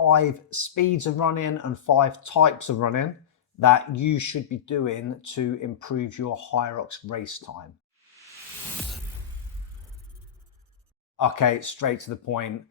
5 speeds of running and 5 types of running that you should be doing to improve your Hyrox race time. Okay, straight to the point.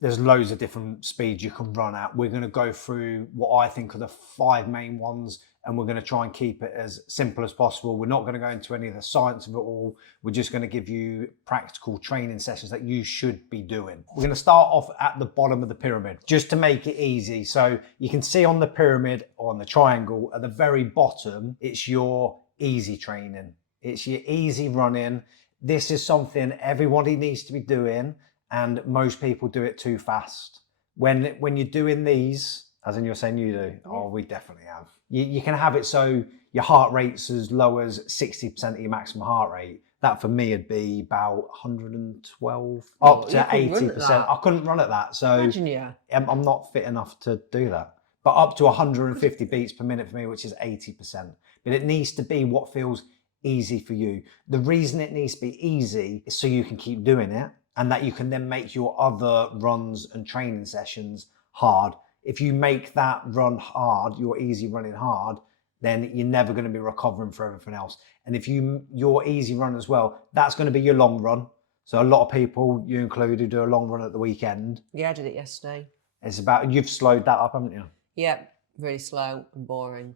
There's loads of different speeds you can run at. We're going to go through what I think are the 5 main ones, and we're going to try and keep it as simple as possible. We're not going to go into any of the science of it all. We're just going to give you practical training sessions that you should be doing. We're going to start off at the bottom of the pyramid, just to make it easy. So you can see on the pyramid, or on the triangle, at the very bottom, it's your easy training. It's your easy running. This is something everybody needs to be doing, and most people do it too fast. When you're doing these, as in you're saying you do, oh, we definitely have. You can have it so your heart rate's as low as 60% of your maximum heart rate. That for me would be about 112 up to 80%. I couldn't run at that, so I'm not fit enough to do that. But up to 150 beats per minute for me, which is 80%. But it needs to be what feels easy for you. The reason it needs to be easy is so you can keep doing it, and that you can then make your other runs and training sessions hard. If you make that run hard, your easy running hard, then you're never going to be recovering for everything else. And if your easy run as well, that's going to be your long run. So a lot of people, you included, do a long run at the weekend. Yeah, I did it yesterday. It's about, you've slowed that up, haven't you? Yeah, really slow and boring.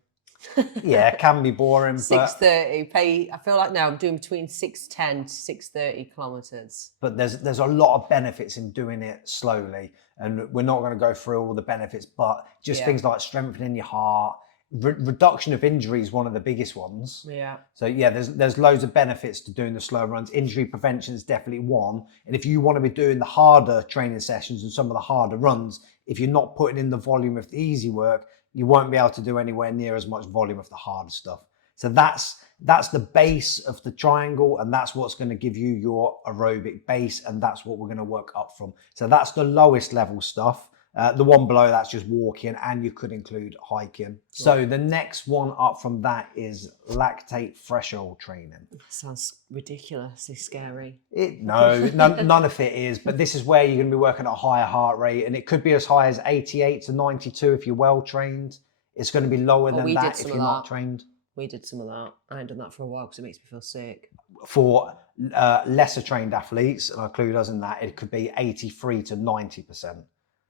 Yeah, it can be boring. 6:30. I feel like now I'm doing between 6:10 to 6:30 kilometers. But there's a lot of benefits in doing it slowly, and we're not going to go through all the benefits, but just things like strengthening your heart, reduction of injury is one of the biggest ones. Yeah. So yeah, there's loads of benefits to doing the slow runs. Injury prevention is definitely one, and if you want to be doing the harder training sessions and some of the harder runs, if you're not putting in the volume of the easy work, you won't be able to do anywhere near as much volume of the harder stuff. So that's the base of the triangle, and that's what's going to give you your aerobic base, and that's what we're going to work up from. So that's the lowest level stuff. The one below that's just walking, and you could include hiking. So the next one up from that is lactate threshold training. Sounds ridiculously scary. None of it is, but this is where you're going to be working at a higher heart rate, and it could be as high as 88 to 92 if you're well trained. It's going to be lower than that if you're not trained. We did some of that. I ain't done that for a while because it makes me feel sick. For lesser trained athletes, and I include us in that, it could be 83 to 90%.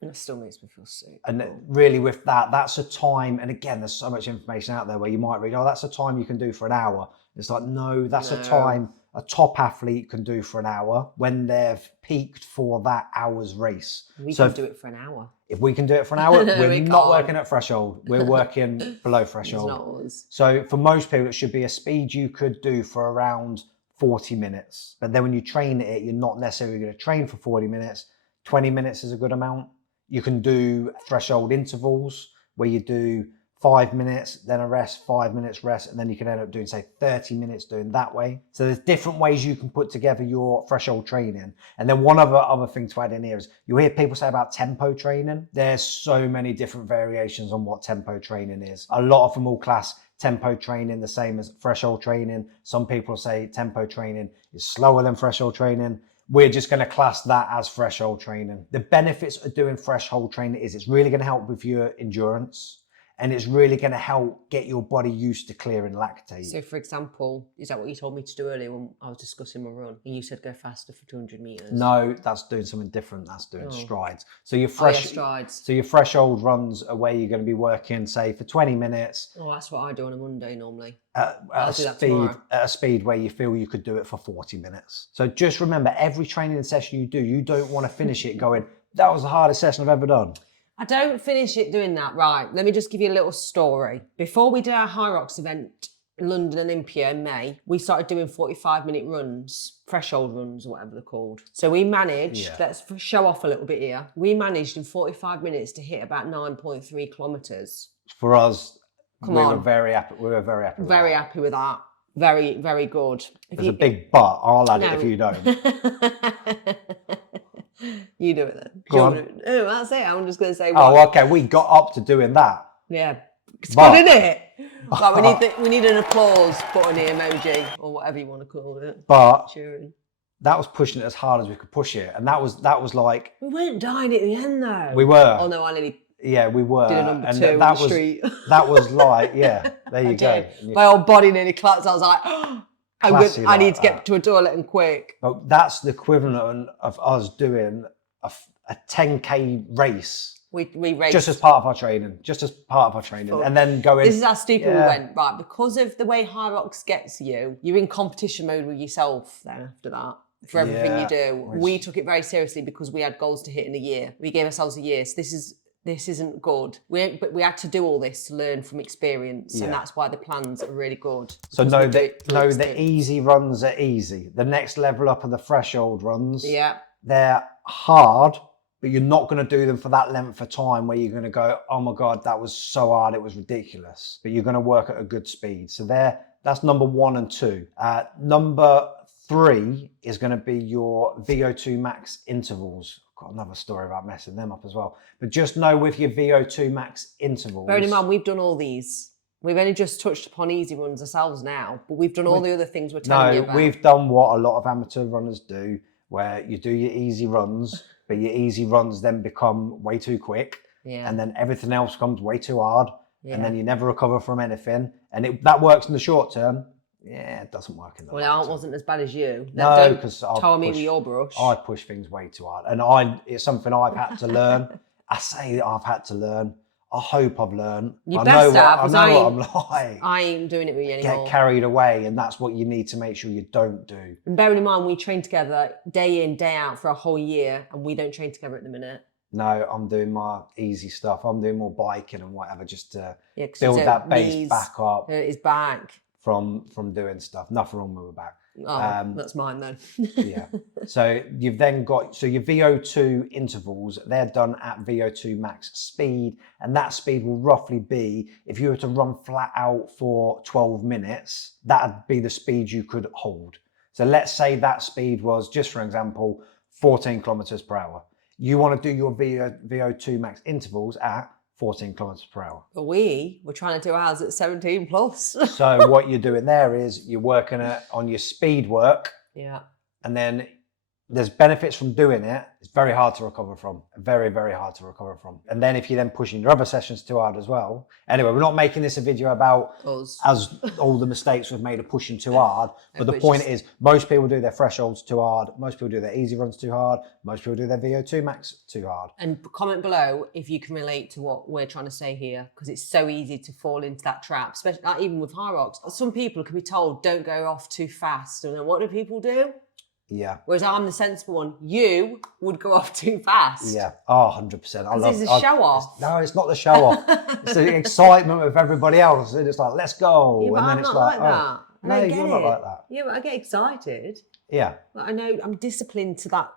And it still makes me feel sick. And really with that, that's a time, and again, there's so much information out there where you might read, oh, that's a time you can do for an hour. It's like, no, that's a time a top athlete can do for an hour when they've peaked for that hour's race. We can do it for an hour. If we can do it for an hour, we're not working at threshold. We're working below threshold. It's not us. So for most people, it should be a speed you could do for around 40 minutes. But then when you train it, you're not necessarily going to train for 40 minutes. 20 minutes is a good amount. You can do threshold intervals where you do 5 minutes, then a rest, 5 minutes rest, and then you can end up doing, say, 30 minutes doing that way. So there's different ways you can put together your threshold training. And then one other thing to add in here is you'll hear people say about tempo training. There's so many different variations on what tempo training is. A lot of them will class tempo training the same as threshold training. Some people say tempo training is slower than threshold training. We're just going to class that as threshold training. The benefits of doing threshold training is it's really going to help with your endurance, and it's really going to help get your body used to clearing lactate. So for example, is that what you told me to do earlier when I was discussing my run? And you said go faster for 200 meters. No, that's doing something different. That's doing strides. So your strides. So your threshold runs are where you're going to be working, say, for 20 minutes. Oh, that's what I do on a Monday normally. At a speed where you feel you could do it for 40 minutes. So just remember, every training session you do, you don't want to finish it going, that was the hardest session I've ever done. I don't finish it doing that. Right, let me just give you a little story. Before we did our Hyrox event in London Olympia in May, we started doing 45-minute runs, threshold runs or whatever they're called. So we managed, let's show off a little bit here. We managed in 45 minutes to hit about 9.3 kilometres. For us, we were very happy with that. Very, very good. There's a big but. I'll add it if you don't. You do it then. Go on. Oh, that's it. I'm just going to say what. Oh, okay. We got up to doing that. Yeah. It's good, isn't it? Right, we need an applause button emoji or whatever you want to call it. But cheering. That was pushing it as hard as we could push it. And that was like... We weren't dying at the end though. We were. Oh no, I nearly Yeah, we were. Did a number and two on that the was street. that was like, yeah, there you I go. did. And you- My whole body nearly collapsed. I was like, Classy I need like to get that. to a toilet and quick. But that's the equivalent of us doing a 10K race. We raced. Just as part of our training. Full. And then going. This is how stupid we yeah. went, right? Because of the way Hyrox gets you, you're in competition mode with yourself then after that. For everything Yeah, you do. which- We took it very seriously because we had goals to hit in a year. We gave ourselves a year. So this isn't good. But we had to do all this to learn from experience, and Yeah. that's why the plans are really good. So because no, we do it through the experience. easy runs are easy. The next level up are the threshold runs. Yeah. They're hard, but you're not going to do them for that length of time where you're going to go, oh my God, that was so hard, it was ridiculous. But you're going to work at a good speed. So that's number 1 and 2. Number 3 is going to be your VO2 max intervals. I've got another story about messing them up as well. But just know with your VO2 max intervals. Bearing in mind, we've done all these. We've only just touched upon easy runs ourselves now, but we've done all the other things we're telling you about. We've done what a lot of amateur runners do, where you do your easy runs, but your easy runs then become way too quick. Yeah. And then everything else comes way too hard. Yeah. And then you never recover from anything. And that works in the short term. Yeah, it doesn't work in the long Well, term. I wasn't as bad as you. No, because Tell me with your brush. I push things way too hard. And it's something I've had to learn. I say I've had to learn. I hope I've learned. You I best know have, what I'm like. I ain't doing it with you anymore. Get carried away, and that's what you need to make sure you don't do. And bearing in mind, we train together day in, day out for a whole year, and we don't train together at the minute. No, I'm doing my easy stuff. I'm doing more biking and whatever, just to 'Cause build his that base knees, back up his back. from doing stuff. Nothing wrong with my back. Oh, that's mine then. Yeah. So you've then got, your VO2 intervals, they're done at VO2 max speed. And that speed will roughly be, if you were to run flat out for 12 minutes, that'd be the speed you could hold. So let's say that speed was, just for example, 14 kilometers per hour. You want to do your VO2 max intervals at 14 kilometers per hour. But we were trying to do ours at 17 plus. So what you're doing there is you're working on your speed work. Yeah. And then there's benefits from doing it. It's very hard to recover from. Very, very hard to recover from. And then if you're then pushing your other sessions too hard as well. Anyway, we're not making this a video about Us. as all the mistakes we've made of pushing too hard. But the but point is, most people do their thresholds too hard. Most people do their easy runs too hard. Most people do their VO2 max too hard. And comment below if you can relate to what we're trying to say here, because it's so easy to fall into that trap, especially even with Hyrox. Some people can be told, don't go off too fast. And then what do people do? Yeah. Whereas I'm the sensible one. You would go off too fast. Yeah. Oh, 100%. I love This is a show off. No, it's not the show off. It's the excitement of everybody else. And it's like, let's go. Yeah, but and then I'm it's not like, like that. oh, I no, don't get you're not it. like that. Yeah, but I get excited. Yeah. Like, I know I'm disciplined to that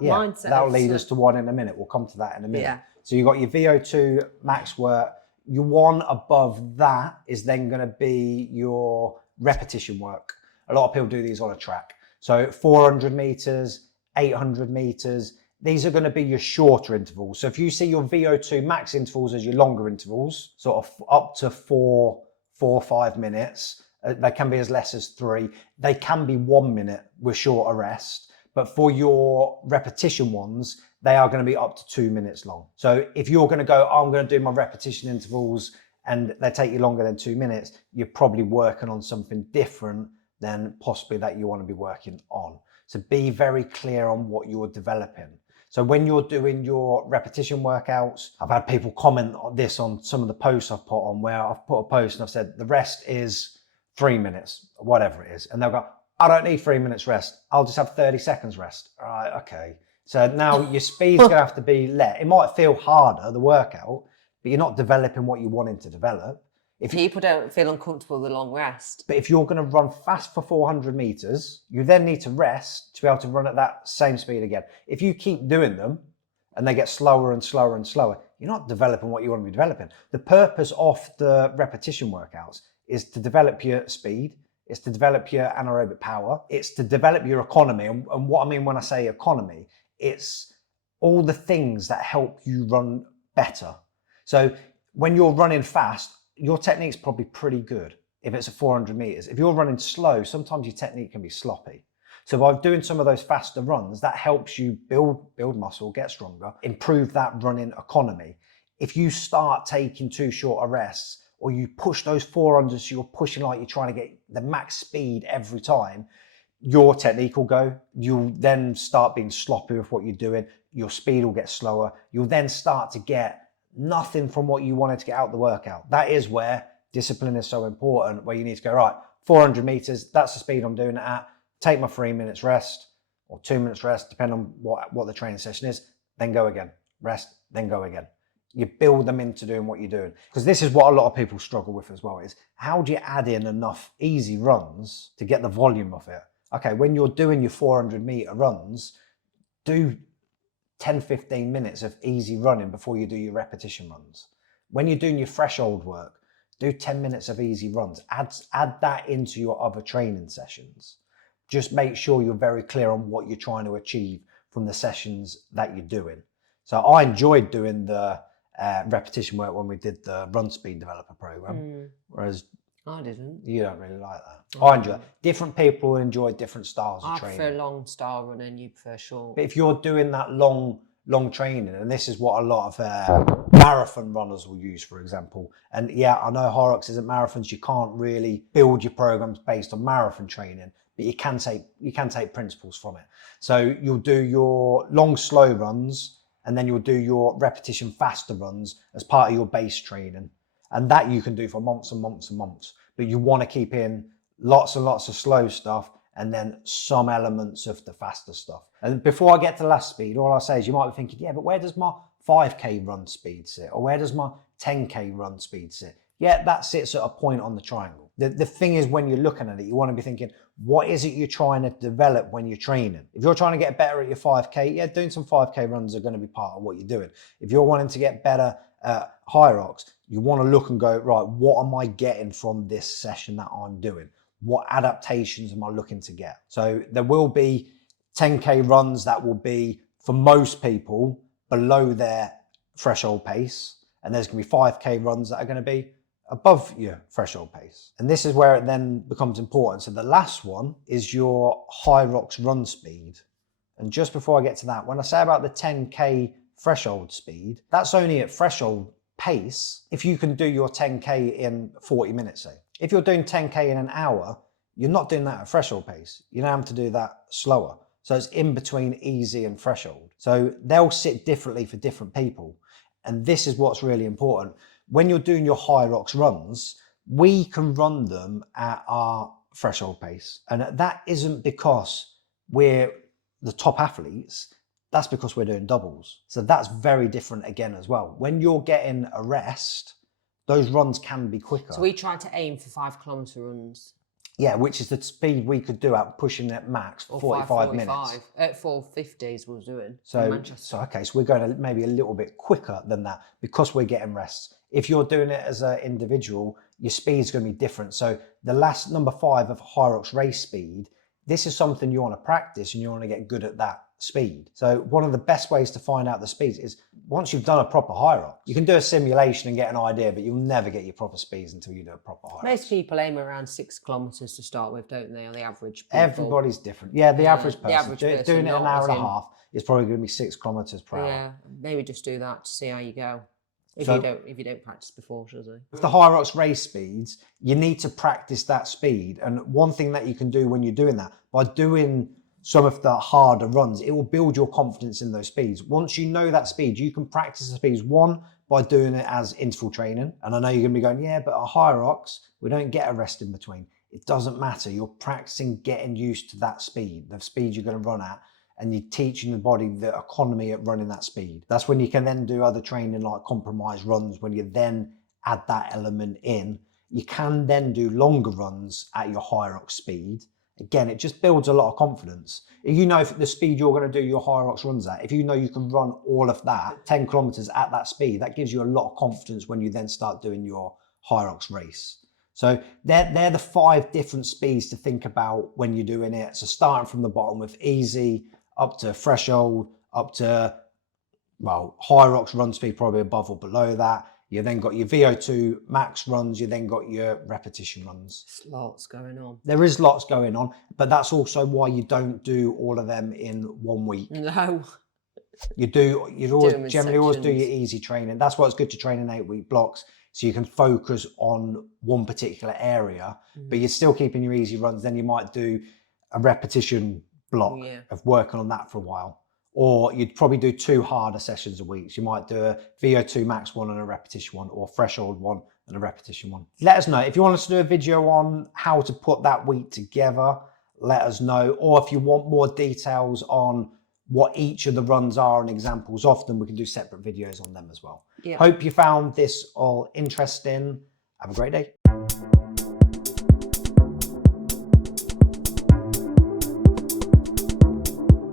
Yeah, mindset. that'll lead us to one in a minute. We'll come to that in a minute. Yeah. So you've got your VO2 max work. Your one above that is then going to be your repetition work. A lot of people do these on a track. So 400 meters, 800 meters, these are going to be your shorter intervals. So if you see your VO2 max intervals as your longer intervals, sort of up to 4 or 5 minutes, they can be as less as 3. They can be 1 minute with shorter rest. But for your repetition ones, they are going to be up to 2 minutes long. So if you're going to go, I'm going to do my repetition intervals and they take you longer than 2 minutes, you're probably working on something different than possibly that you want to be working on. So be very clear on what you're developing. So when you're doing your repetition workouts, I've had people comment on this on some of the posts I've put on, where I've put a post and I've said the rest is 3 minutes, whatever it is. And they'll go, I don't need 3 minutes rest. I'll just have 30 seconds rest. All right, okay. So now your speed's gonna have to be let. It might feel harder, the workout, but you're not developing what you wanted to develop. If People don't feel uncomfortable with a long rest. But if you're going to run fast for 400 meters, you then need to rest to be able to run at that same speed again. If you keep doing them and they get slower and slower and slower, you're not developing what you want to be developing. The purpose of the repetition workouts is to develop your speed, it's to develop your anaerobic power, it's to develop your economy. And what I mean when I say economy, it's all the things that help you run better. So when you're running fast, your technique's probably pretty good if it's at 400 meters. If you're running slow, sometimes your technique can be sloppy. So by doing some of those faster runs, that helps you build muscle, get stronger, improve that running economy. if you start taking too short a rests, or you push those 400s, so you're pushing like you're trying to get the max speed every time, your technique will go. You'll then start being sloppy with what you're doing. Your speed will get slower. You'll then start to get nothing from what you wanted to get out of the workout. That is where discipline is so important, where you need to go, right, 400 meters, that's the speed I'm doing it at. Take my 3 minutes rest or 2 minutes rest, depending on what the training session is, then go again. Rest, then go again. You build them into doing what you're doing. Because this is what a lot of people struggle with as well, is how do you add in enough easy runs to get the volume of it? Okay, when you're doing your 400 meter runs, do 10, 15 minutes of easy running before you do your repetition runs. When you're doing your threshold work, do 10 minutes of easy runs. Add that into your other training sessions. Just make sure you're very clear on what you're trying to achieve from the sessions that you're doing. So I enjoyed doing the repetition work when we did the Run Speed Developer program, whereas I didn't. You don't really like that. I enjoy it. Different people enjoy different styles of training. I prefer long style running, you prefer short. But if you're doing that long training, and this is what a lot of marathon runners will use, for example. And yeah, I know Hyrox isn't marathons. You can't really build your programs based on marathon training, but you can take principles from it. So you'll do your long, slow runs, and then you'll do your repetition faster runs as part of your base training. And that you can do for months and months and months. But you want to keep in lots and lots of slow stuff and then some elements of the faster stuff. And before I get to last speed, all I'll say is you might be thinking, yeah, but where does my 5K run speed sit? Or where does my 10K run speed sit? Yeah, that sits at a point on the triangle. The thing is, when you're looking at it, you want to be thinking, what is it you're trying to develop when you're training? If you're trying to get better at your 5K, yeah, doing some 5K runs are going to be part of what you're doing. If you're wanting to get better at Hyrox, you want to look and go, right, what am I getting from this session that I'm doing? What adaptations am I looking to get? So there will be 10K runs that will be, for most people, below their threshold pace. And there's going to be 5K runs that are going to be above your threshold pace. And this is where it then becomes important. So the last one is your Hyrox run speed. And just before I get to that, when I say about the 10K threshold speed, that's only at threshold pace if you can do your 10K in 40 minutes, say. If you're doing 10K in an hour, you're not doing that at threshold pace. You're now having to do that slower. So it's in between easy and threshold. So they'll sit differently for different people. And this is what's really important. When you're doing your Hyrox runs, we can run them at our threshold pace. And that isn't because we're the top athletes. That's because we're doing doubles. So that's very different again as well. When you're getting a rest, those runs can be quicker. So we tried to aim for 5 kilometre runs. Yeah, which is the speed we could do at pushing at max for 45 minutes. At 4:50s we were doing so, Manchester. So we're going to maybe a little bit quicker than that because we're getting rests. If you're doing it as an individual, your speed's going to be different. So the last number 5 of Hyrox Race speed, this is something you want to practice and you want to get good at that speed. So one of the best ways to find out the speeds is once you've done a proper Hyrox. You can do a simulation and get an idea, but you'll never get your proper speeds until you do a proper Hyrox. Most people aim around 6 kilometres to start with, don't they? Or the average people. Everybody's different. Yeah, the average person. Doing it an hour and a in. half is probably going to be 6 kilometres per hour. Yeah, maybe just do that to see how you go. If you don't practice before, shall I? With the Hyrox race speeds, you need to practice that speed. And one thing that you can do when you're doing that, by doing some of the harder runs, it will build your confidence in those speeds. Once you know that speed, you can practice the speeds, one, by doing it as interval training. And I know you're going to be going, yeah, but at Hyrox, we don't get a rest in between. It doesn't matter. You're practicing getting used to that speed, the speed you're going to run at, and you're teaching the body the economy at running that speed. That's when you can then do other training like compromise runs, when you then add that element in. You can then do longer runs at your Hyrox speed. Again, it just builds a lot of confidence. If you know the speed you're going to do your Hyrox runs at, if you know you can run all of that, 10 kilometers at that speed, that gives you a lot of confidence when you then start doing your Hyrox race. So they're the 5 different speeds to think about when you're doing it. So starting from the bottom with easy, up to threshold, up to, well, Hyrox run speed probably above or below that. You then got your VO2 max runs, you then got your repetition runs. There's lots going on. There is lots going on, but that's also why you don't do all of them in 1 week. No. You'd them in generally always do your sections. easy training. That's why it's good to train in 8-week blocks, so you can focus on one particular area, but you're still keeping your easy runs. Then you might do a repetition block of working on that for a while. Or you'd probably do 2 harder sessions a week. So you might do a VO2 max one and a repetition one, or a threshold one and a repetition one. Let us know if you want us to do a video on how to put that week together. Let us know. Or if you want more details on what each of the runs are and examples of them, we can do separate videos on them as well. Hope you found this all interesting. Have a great day.